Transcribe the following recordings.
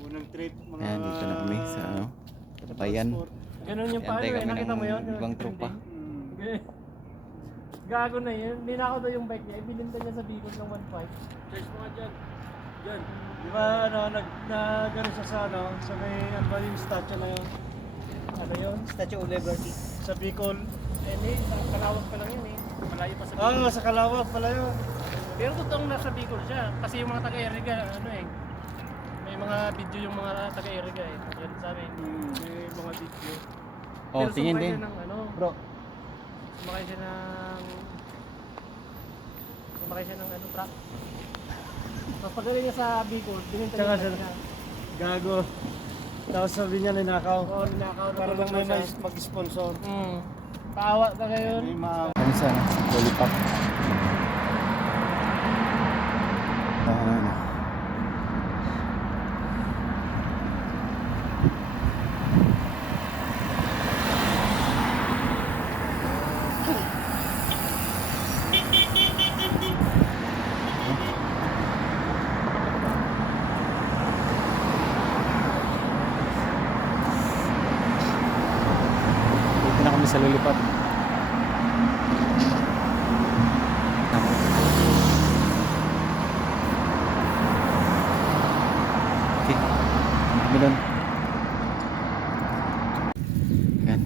Unang trip, mga... Ayan, dito na kami sa ano, bayan. Ganun yung paano Antay eh, kami nakita mo yun? ng ibang tropa. Gago na yun, ninakaw daw yung bike niya, ibilinda niya sa Bicol ng 1.5. Cheers mga dyan. Dyan. Di ba ano, gano'n siya sa ano, sa may ano ba yung statue na yun? Ano yun? Statue of Liberty. Sa Bicol. Eh, hindi, Kalawag pa lang yun eh. Malayo pa sa Bicol. Ah, sa Kalawag pala yun. Pero totoong nasa Bicol siya. Kasi yung mga taga-Eriga, ano eh. May mga video yung mga taga-Eriga eh. Yan sa amin. May mga video. Oh, Pero tingin sumakay din. siya ng ano, Bro. sumakay siya ng ano, truck. Tapos pagaling niya sa Bicol, binenta Tsaka niya siya- siya. Gago. Tapos sabi niya ninakaw. Oo, ninakaw na Para lang tulong may siya. mag-sponsor. Paawa ka ngayon. May maawa. Kami sa ano, lollipop. Ano. Dito na kami sa lollipop. Okay. Kami doon. Yan.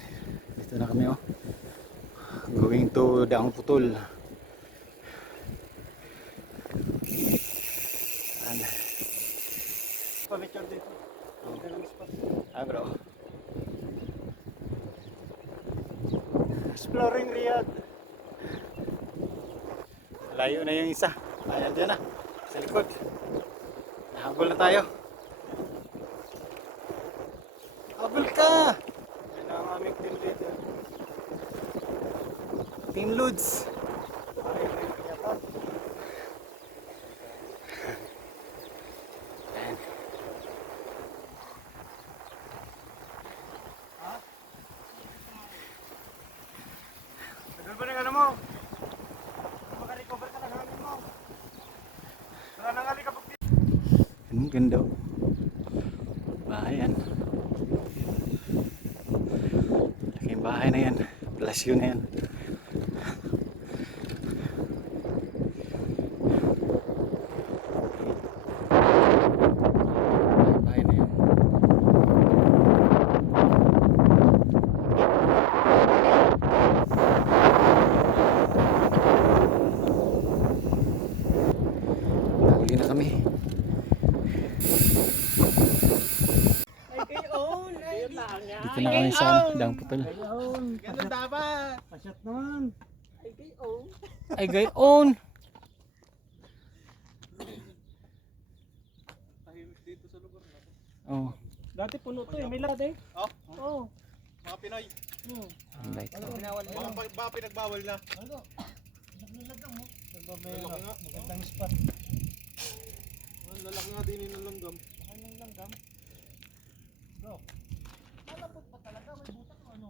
Dito na kami oh. Going to Daang Putol. Yan. Picture dito. Ganun spot. Ah bro. Exploring Riyadh. Layo na yung isa. Ayan dyan na. Sa likod. Nahabol na tayo. Habol ka! Yan ang aming team leader. Team Lods. Tagal ba ng ano mo? Maka-recover ka ng hangin mo. Wala nang alikabok dito. Ang ganda oh. Bahay yan. Laking bahay na yan. Plasyo na yan. Bahay na yan. Nahuli na kami. Dito na kami sa Daang Putol. Ganun dapat. Pasyat naman. Ay gayon. Oh, Dati puno to eh, may lakad eh. Oh, Oo. mga Pinoy. light. Baka pinagbawal na. Ano? Magandang spot. Ang lalaki nga din ng langgam. Ang langgam? Bro, malapot pa talaga. May butak o ano?